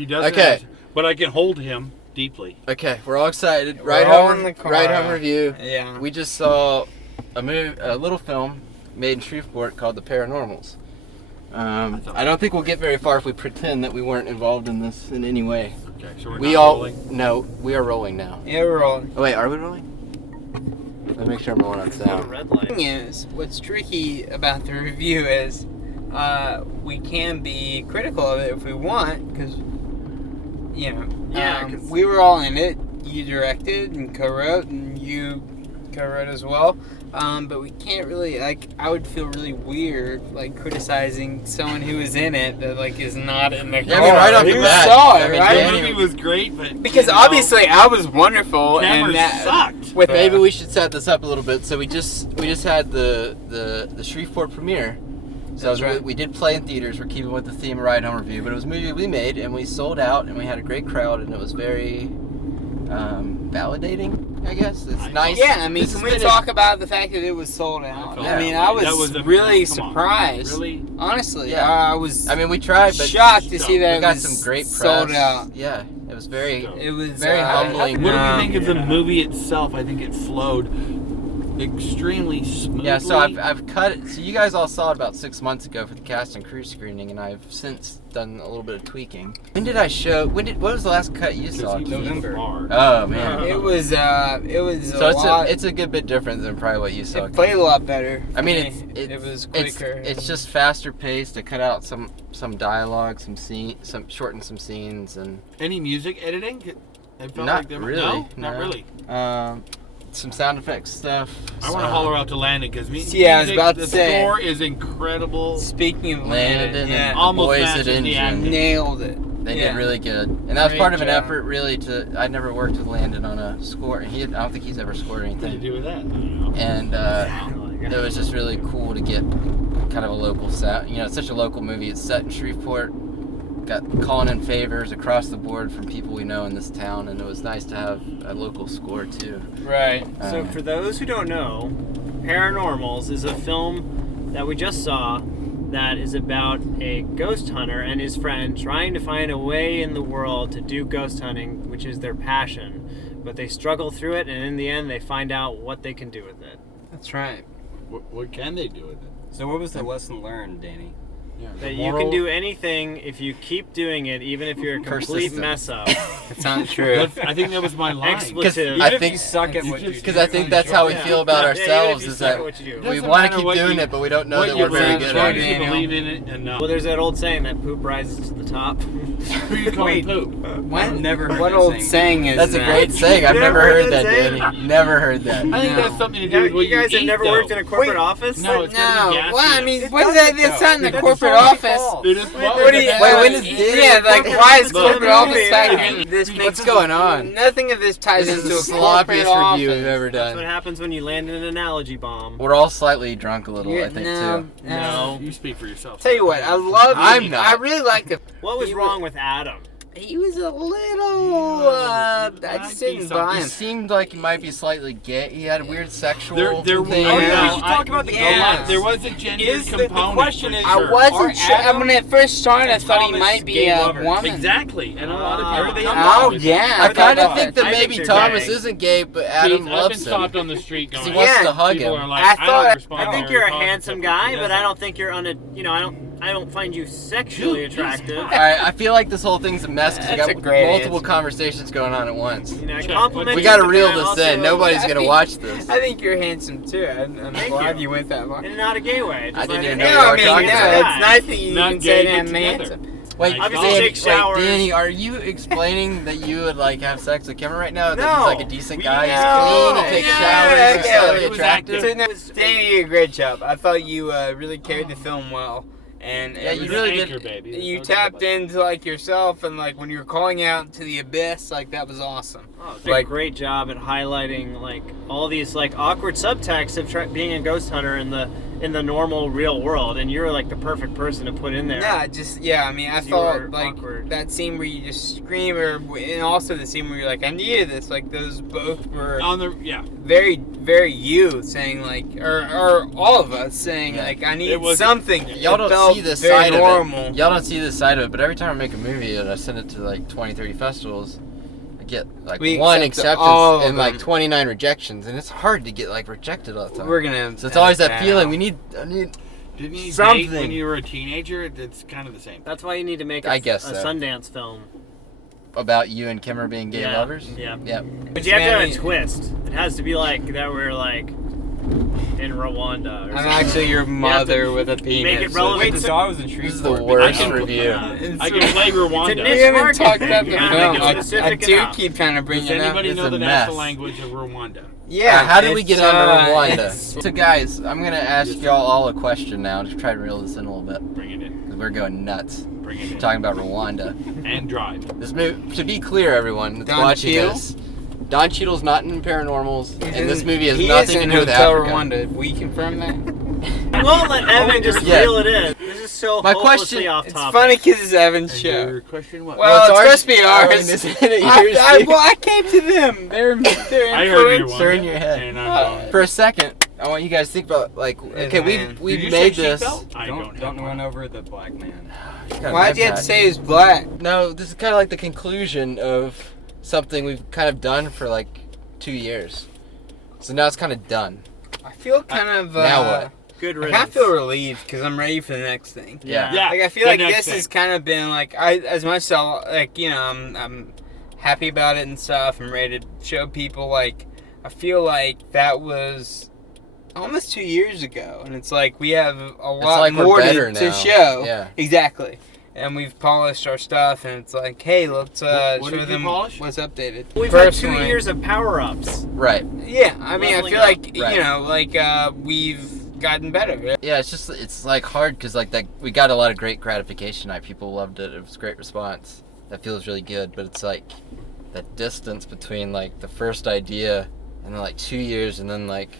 He doesn't. Okay. But I can hold him deeply. Okay, we're all excited. We're all in the car. Ride home review. Yeah. We just saw a little film made in Shreveport called The Paranormals. I don't think we'll get very far if we pretend that we weren't involved in this in any way. Okay, so we're not rolling? No, we are rolling now. Yeah, we're rolling. Oh, wait, are we rolling? Let me make sure I'm rolling on sound. Red light. The thing is, what's tricky about the review is we can be critical of it if we want, because, you know, we were all in it. You directed and co-wrote, and you co-wrote as well. But we can't really, like, I would feel really weird, like, criticizing someone who is in it that, like, is not in the car. I mean, right off the bat. Saw it, I mean, right? The movie was great, but... Because obviously I was wonderful, Cameras and that sucked. With Maybe we should set this up a little bit. So we just had the Shreveport premiere. So That's right. we did play in theaters. We're keeping with the theme of Ride Home Review, but it was a movie we made, and we sold out, and we had a great crowd, and it was very validating, I guess. It's nice. Yeah, I mean, This can has we been talk about the fact that it was sold out? Yeah. I mean, I was really come on. surprised. Really? Honestly, Yeah. I was I mean, we tried, but shocked to see that we it got was some great press. sold out. Yeah, it was very. It was Very humbling. What do we think of the movie itself? I think it flowed extremely smoothly. Yeah, so I've cut it. So you guys all saw it about 6 months ago for the cast and crew screening, and I've since done a little bit of tweaking. When did I show? What was the last cut you saw? November. Oh man. It was So a lot. it's a good bit different than probably what you saw. It played a lot better. I mean, it was quicker. It's just faster paced. To cut out some dialogue, shorten some scenes, and Any music editing? I felt Not like there really, No, no. not really. some sound effects stuff. I want to holler out to Landon because I was about to say. The score is incredible. Speaking of Landon Landon, and the Almost boys matches at the Engine. acting. nailed it. They Yeah. did really good, and that was Great part of an job. effort really to. I'd never worked with Landon on a score. I don't think he's ever scored What did you anything, do with that? I don't know. and it was just really cool to get kind of a local sound. You know, it's such a local movie. It's set in Shreveport. Got calling in favors across the board from people we know in this town, and it was nice to have a local score too. Right. So for those who don't know, Paranormals is a film that we just saw that is about a ghost hunter and his friend trying to find a way in the world to do ghost hunting, which is their passion. But they struggle through it, and in the end they find out what they can do with it. That's right. What can they do with it? So what was the lesson learned, Danny? Yeah, That you can do anything if you keep doing it, even if you're a complete Persistent. mess up. That's not true. I think that was my line. Expletive. I Even think- if you suck at what you do. Because I think that's how we Yeah. feel about Yeah, even if ourselves you is suck that at what you do. we Doesn't want matter to keep what doing you- it, but we don't know what that you we're very believe, good as long at as it. you Daniel. believe in it enough. Well, there's that old saying that poop rises to the top. Who you calling Wait. poop? When, Never heard what that old saying. saying is That's a that? great saying. I've You never never heard heard that, that Danny. Never heard that. I think No. that's something to do with what You guys have eat, never though. worked in a corporate Wait. office? No, it's gonna be No. gaseous. Well, I mean, It what is doesn't, that? That's not in the That's corporate false. office. It is What do you? Wait, Wait, when is Yeah, like why is Look, corporate look, office look, factoring look. this? What's going on? Nothing of this ties This is into the a corporate sloppiest office. review we've ever That's what done. happens when you land in an analogy bomb. We're all slightly drunk a little, Yeah, I think, no, too. No. You speak for yourself. Tell you what, I love. I'm not. I really like the. What was wrong with Adam? He was a little. I just didn't buy He him. seemed like he might be slightly gay. He had a weird sexual There thing. Oh, Yeah. yeah, we should talk about the Yeah. There was a gender Is the component. question for is- I sure. wasn't sure. Adam When I first saw it, I and thought he Thomas might be gay a lovers. woman. Exactly, and a lot of Are people. they come on Oh with it. yeah. I kind of thought think that I think maybe they're Thomas gay. isn't gay, but Keith, Adam I've been loves stopped him. on the street going. He wants Yeah. to hug People him. are like, I I thought- don't respond I to think your you're a cause handsome and guy, stuff. but I don't think you're I don't find you sexually Dude, he's attractive. hot. All right, I feel like this whole thing's a mess because you That's got a great multiple answer. conversations going on at once. You know, I Check. compliment We you, got to but reel then I this also- in. Nobody's I gonna think- watch this. I think you're handsome too. I'm Thank glad you. you went that far. And not a gay way. I Just didn't like even a- know No, you I were mean, talking no, about it's that. nice that you Not can gay, say but that I'm together. handsome. Wait, Obviously Danny, take showers. Danny, are you explaining that you would like have sex with Cameron right now? That No. he's like a decent guy. He's No. clean. He takes Yeah, showers. yeah, He's yeah. slightly It was attractive. So, no, Danny, you did a great job. I thought you really carried the film well, and Yeah, it you was- really Anchor, did. baby. You That's what I'm tapped talking into like yourself, and like when you were calling out to the abyss, like that was awesome. Oh, did a Like- great job at highlighting like all these like awkward subtext of being a ghost hunter and the in the normal real world, and you're like the perfect person to put in there. Yeah, I mean, I You were thought like awkward. that scene where you just scream, and also the scene where you're like, I needed this. Like those both were very, very you saying like, or all of us saying like, I need something. Y'all It don't felt see this very side normal. of it. Y'all don't see this side of it, but every time I make a movie and I send it to like 20, 30 festivals, I get like We one accept all acceptance of and like them. 29 rejections, and it's hard to get like rejected all the time. We're gonna. So it's always that edit feeling. out. I need Didn't you something. date when you were a teenager? It's kind of the same. That's why you need to make I a guess so. Sundance film. about you and Kimmer being gay lovers. Yeah. Yep. But you have to have a twist. It has to be like that we're like in Rwanda. Or I'm something. actually your mother to with a penis. make it relevant. Wait, so I was intrigued. This is the for it, worst but I can- review. I can play Rwanda. It's a We niche haven't market. talked about the You gotta film. make it I specific do enough. keep trying to bring Does it up. anybody It's know a the mess. national language of Rwanda? Yeah. How did we get it's, onto Rwanda? it's- So guys, I'm gonna ask y'all all a question now to try to reel this in a little bit Bring it in. because we're going nuts. Bring it in. Talking about Rwanda. And drive. This movie, to be clear, everyone that's Don watching Cheadle? this, Don Cheadle's not in Paranormals, and this movie has he nothing is to in do with Hotel Africa. Rwanda. We confirm that. We won't let Evan just Yeah. reel it in. This is so My hopelessly question- off It's topic. funny because it's Evan's And show. your question what? Well, it's ours. supposed to be I mean, ours. isn't it yours, too? Well, I came to them. They're I heard influenced. They're in your head. And I'm going. For a second, I want you guys to think about like, okay, man. we Did you made say this. seatbelt? I Don't have run one. over the black man. Why'd you have to say he was black? No, this is kind of like the conclusion of something we've kind of done for like 2 years. So now it's kind of done. I feel kind of. Now what? Good I riddance. kind of feel relieved because I'm ready for the next thing. Yeah. Yeah. Like I feel the like next this thing. has kind of been like as much as I'm happy about it and stuff. I'm ready to show people. Like I feel like that was almost 2 years ago, and it's like we have a lot like we're more better to now. show. Yeah. Exactly. And we've polished our stuff, and it's like, hey, let's What show did you them polish? what's updated. We've had 2 Personally- years of power-ups. Right. Yeah, I mean, I Leveling feel up. like Right. you know, like we've gotten better. Yeah, it's like hard because like that we got a lot of great gratification tonight. People loved it. It was a great response. That feels really good. But it's like that distance between like the first idea and then like 2 years and then like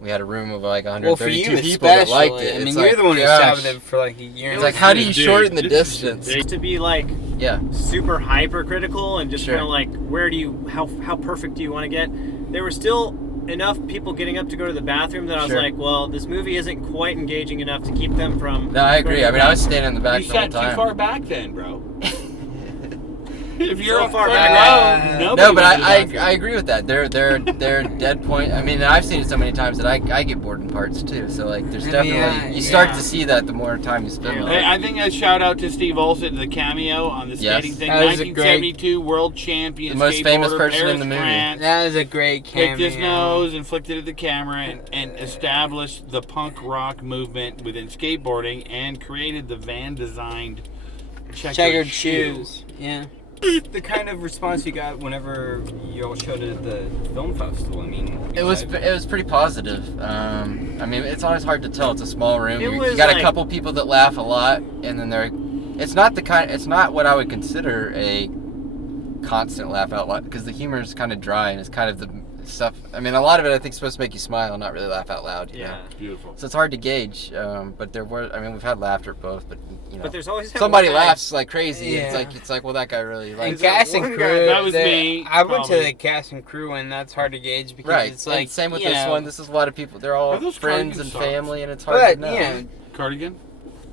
we had a room of like 132 Well, for you, people that especially. liked it. I mean, It's you're like, the one who gosh. sat with it for like a year. It's and like, a how do you Dude, shorten the this is distance? To be like Yeah. super hypercritical and just Sure. kind of like, where do you, how perfect do you want to get? There were still enough people getting up to go to the bathroom that I was Sure. like, well, this movie isn't quite engaging enough to keep them from. No, I agree. I mean, I was standing in the back You the whole sat too time. far back then, bro. If you're So up far front back. row, nobody No, but went to the I bathroom. agree with that. They're dead point. I mean, I've seen it so many times that I get bored in parts too. So like, there's definitely Yeah, you start yeah. to see that the more time you spend on Hey, it. I think a shout out to Steve Olsen, the cameo on the Yes. skating thing. That was a 1972 world champion, The most famous skateboarder, person in Paris the movie. France, That was a great cameo. picked his nose, inflicted at the camera, and established the punk rock movement within skateboarding, and created the van-designed Checkered shoes. Yeah. The kind of response you got whenever you all showed it at the film festival. I mean, It was pretty positive. I mean, it's always hard to tell. It's a small room. It You was got a like- couple people that laugh a lot, and then it's not what I would consider a constant laugh out loud because the humor is kind of dry and it's kind of the stuff. I mean, a lot of it I think is supposed to make you smile, not really laugh out loud. You know? Beautiful. So it's hard to gauge. But there were. I mean, we've had laughter at both, but you know, But there's always that somebody one guy- laughs like crazy. Yeah. It's like, well, that guy really And likes. cast and one crew. guy- That was me, I went to probably. the cast and crew, and that's hard to gauge because Right. it's like and same with you this know, one. This is a lot of people. They're all Are those friends cardigan and socks? family, and it's hard But to know. you know, Cardigan?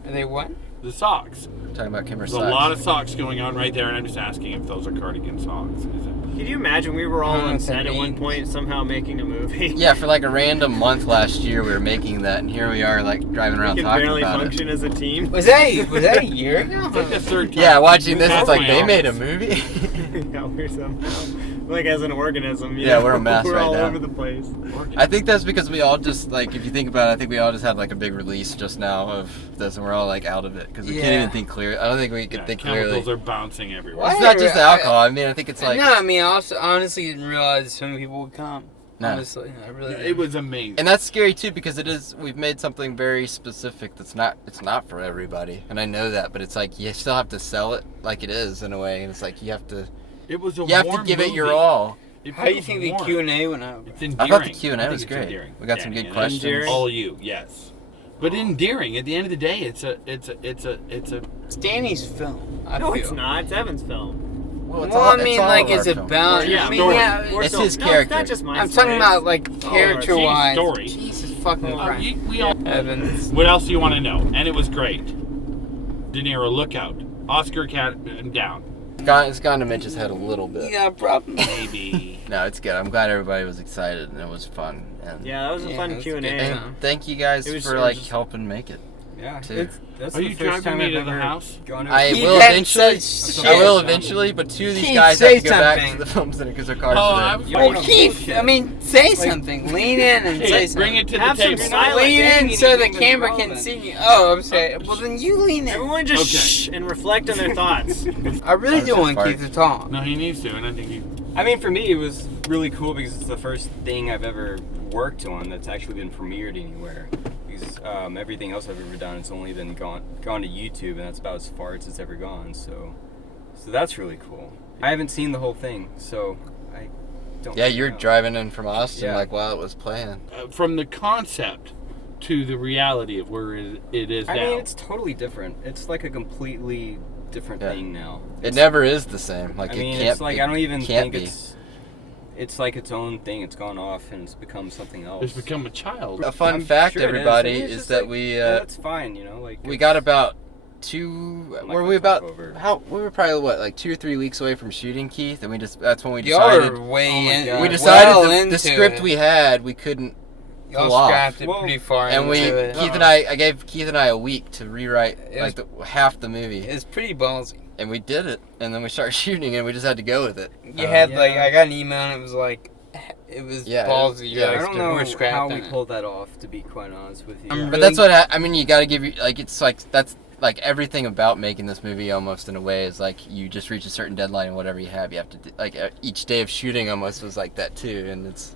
are they what? The socks. Talking about Kimmer There's socks. a lot of socks going on right there, and I'm just asking if those are cardigan socks. Is it? Could you imagine we were all I don't know on what that set at one means. point somehow making a movie? Yeah, for like a random month last year, we were making that, and here we are, like driving We around can talking barely about function as a team. Was that a year ago? It's like the third it. time. Yeah, watching this, it's like Halfway they off. made a movie. Yeah, we're somehow like as an organism. You Yeah, know? we're a mess We're right all now. over the place. I think that's because we all just like, if you think about it, I think we all just had like a big release just now of this, and we're all like out of it because we can't Yeah. even think clear. I don't think we can Yeah, think chemicals clearly. are bouncing everywhere. What? It's not just the alcohol. I mean, I think it's like no, I mean, I also honestly didn't realize so many people would come. No. Honestly, I really Yeah, didn't. it was amazing. And that's scary too because we've made something very specific it's not for everybody. And I know that, but it's like you still have to sell it like it is in a way, and it's like you have to It was a give warm it your movie. all. How do you think the Q&A went out? It's endearing. I thought the Q&A I was think it's great. endearing. We got some Danny, good and questions. Endearing? All you, yes. But endearing. At the end of the day, it's a. It's Danny's film. I No, feel. it's not. It's Evan's film. Well, I mean, like, it's about. Yeah, I mean, story. yeah, It's No, his no, character. It's not just my I'm story, talking it's- about, like, character-wise. story. Jesus fucking Christ. We all. Evans. What else do you want to know? And it was great. De Niro, look out. Oscar Academy down. It's gone to Mitch's head a little bit. Yeah, problem. Maybe. No, it's good. I'm glad everybody was excited and it was fun. And, Yeah, that was a Yeah, fun it was Q&A. good. and thank you guys It was- for it like was- helping make it. Yeah. Too. That's Are the you first driving time me I've to the ever house? gone to I Keith, will that eventually. says I will shit. eventually, but two of these Keith, guys say have to go back something. to the film center because their cars Oh, are I'm there. You Oh, don't Keith, bullshit. I mean, say something. Lean in and Hey, say something. bring it to the Have some table. silence. Lean in Anything so the that's camera can relevant. see you. Oh, I'm sorry. Well, then you lean in. Everyone just Okay. shh and reflect on their thoughts. I really That do was want just Keith to talk. No, he needs to, and I think he. I mean, for me, it was really cool because it's the first thing I've ever worked on that's actually been premiered anywhere. Because everything else I've ever done, it's only been gone to YouTube, and that's about as far as it's ever gone. So that's really cool. I haven't seen the whole thing, so I don't. Yeah, really you're know. driving in from Austin Yeah. like while it was playing. From the concept to the reality of where it is now. I mean, it's totally different. It's like a completely different Yeah. thing now. It never is the same. Like I mean, it can't. it's like it I don't even can't think be. it's like its own thing. It's gone off and it's become something else. It's become a child. A fun I'm fact, sure it everybody, and it's is just that like, we yeah, that's fine, you know. Like we it's- got about two. I'm not Were gonna we talk about over. how? We were probably what, like 2 or 3 weeks away from shooting, Keith, and that's when we Y'all decided. are way Oh my in. God. We decided well the into script it. we had we couldn't Y'all pull off. scrapped it Well, pretty far and we into it. Keith and I gave Keith and I a week to rewrite It like half the movie, It's pretty ballsy. and we did it. And then we started shooting, and we just had to go with it. You had yeah. like I got an email and it was like it was Yeah, ballsy. yeah, Like, I don't know we're how scrapping we it. pulled that off. To be quite honest with you, I'm But that's what I mean. You got to give you like it's like that's like everything about making this movie almost in a way is like you just reach a certain deadline and whatever you have to do, like each day of shooting almost was like that too, and it's.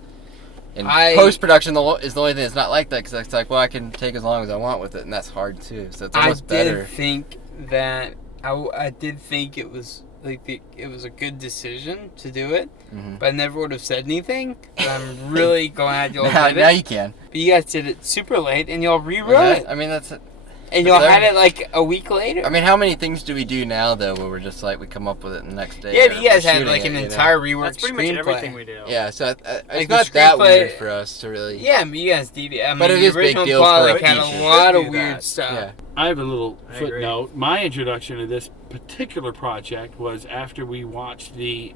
And post production is the only thing that's not like that because it's like, well, I can take as long as I want with it, and that's hard too. So it's I almost did better. think that I did think it was like it was a good decision to do it, Mhm. but I never would have said anything. But I'm really glad y'all Now, did now it. you can. But you guys did it super late, and y'all rewrote it, I mean, that's. and y'all But had it like a week later. I mean, how many things do we do now though, where we're just like we come up with it the next day? yeah, or but you guys we're had shooting like it, an you know? entire reworked That's pretty much screenplay. everything we do. Yeah, so it's Like, not the that screenplay- weird for us to really. Yeah, but you guys did it. I mean, But it the is a big original deal plot for like, had each a lot of do weird that. stuff. Yeah. I have a little I agree. footnote. My introduction to this particular project was after we watched the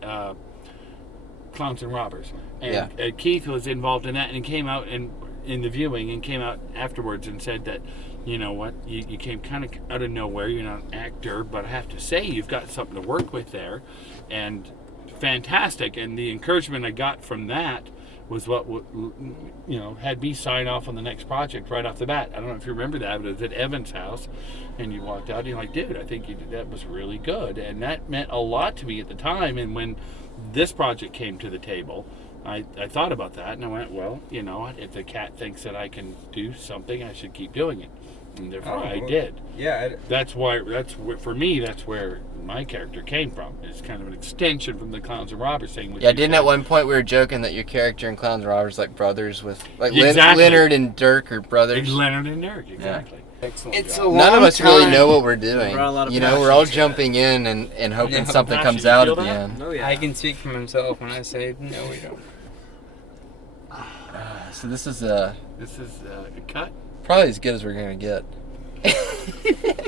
Clowns and Robbers, and Keith was involved in that, and he came out in the viewing and came out afterwards and said that, you know what, you came kind of out of nowhere. You're not an actor, but I have to say you've got something to work with there, and fantastic. And the encouragement I got from that was what had me sign off on the next project right off the bat. I don't know if you remember that, but it was at Evan's house, and you walked out and you're like, dude, I think you did that was really good, and that meant a lot to me at the time. And when this project came to the table, I thought about that, and I went, well, you know what, if the cat thinks that I can do something, I should keep doing it, and therefore I did. Yeah, That's for me, that's where my character came from. It's kind of an extension from the Clowns and Robbers thing. Yeah, didn't at one point we were joking that your character in Clowns and Robbers like brothers with like Exactly. Leonard and Dirk are brothers. Leonard and Eric, exactly. excellent. It's job. a None of long us really time. know what we're doing. Brought a lot of You know, passion we're all to it. jumping in and hoping Yeah. something Passion, comes you out feel at the that? end. Oh yeah. I can speak for myself when I say no, we don't. So this is This is a cut. probably as good as we're gonna get.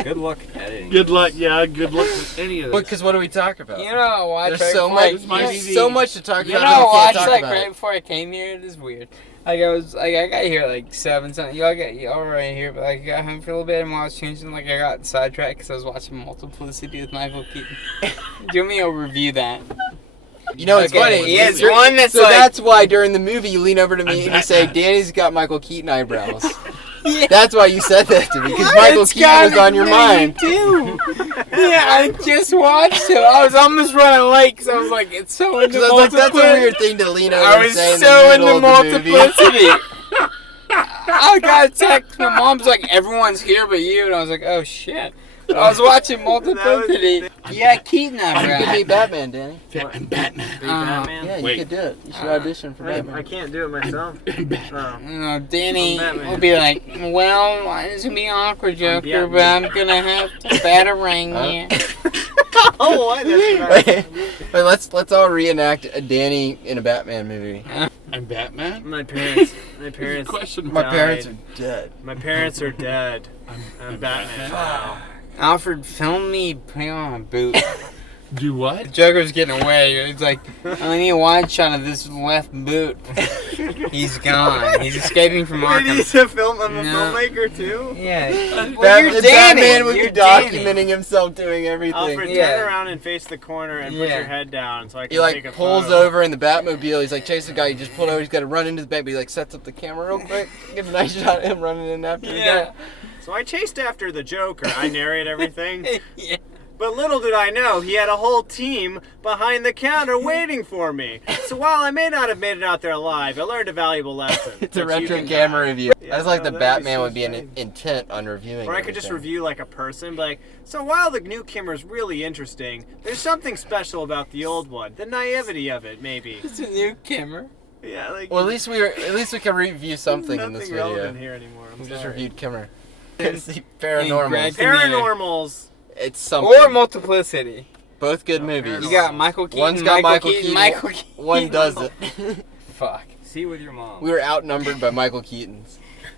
Good luck editing. Good luck, yeah. Good luck with any of this. Because what do we talk about? You know, I watched There's right so before I- much, This might there's be so the- much to talk You about. know, that I we can't watched talk like about right it. before I came here. It is weird. Like I was like I got here like 7 something. Y'all right here, but like I got home for a little bit and while I was changing, like I got sidetracked because I was watching Multiplicity with Michael Keaton. Do me a review that. You know, it's Okay, funny. he has You're- one that's so like- that's why during the movie you lean over to me I'm and you back say, now. "Danny's got Michael Keaton eyebrows." Yeah. That's why you said that to me because Michael It's Keaton was gotta on your be mind. Too. Yeah, I just watched it. I was almost running late because I was like, it's so into Because I was like, that's a multiplicity. weird thing to lean over I and was say in so the into middle of the movie. multiplicity. I got a text. My mom's like, everyone's here but you. And I was like, oh shit. I was watching Multiplicity. Yeah, Keaton, You could be Batman, Danny. I'm Batman. Be Batman? Yeah, you could do it. You should audition for I Batman. can't do it myself. Danny Batman. will be like, well, it's gonna be awkward, Joker, but I'm gonna have to batarang you. Oh, what? That's Wait, let's all reenact a Danny in a Batman movie. I'm Batman? my parents. Question My mark. parents are dead. My parents are dead. I'm Batman. Alfred, film me putting on a boot. Do what? The Joker's getting away. It's like, I need a wide shot of this left boot. He's gone. He's escaping from Wait, Arkham. he's a film. I'm a No. filmmaker too. Yeah. Well, Batman, you're Danny. Batman would You're be Danny. documenting himself doing everything. Alfred, Yeah. turn around and face the corner and put Yeah. your head down so I can He take a like pulls photo. over in the Batmobile. He's like chasing the guy. He just pulled over. He's got to run into the back. But he like sets up the camera real quick. Give a nice shot of him running in after the Yeah. guy. So I chased after the Joker. I narrate everything. Yeah. But little did I know, he had a whole team behind the counter waiting for me. So while I may not have made it out there alive, I learned a valuable lesson. It's a that you retro can- camera review. Yeah, That's like no, the that'd be Batman so would be an strange. intent on reviewing. Or I could just everything. review like a person, be like, so while the new Kimmer's really interesting, there's something special about the old one. The naivety of it, maybe. It's a new camera. Yeah, like Well, at least we can review something in this nothing relevant video. here anymore. I'm We just sorry. reviewed Kimmer. See, Paranormals. Greg- Paranormals. It's something. Or Multiplicity. Both good movies. You got Michael Keaton. One's got Michael Keaton. Michael Keaton. One doesn't. Fuck. See with your mom. We were outnumbered by Michael Keaton's.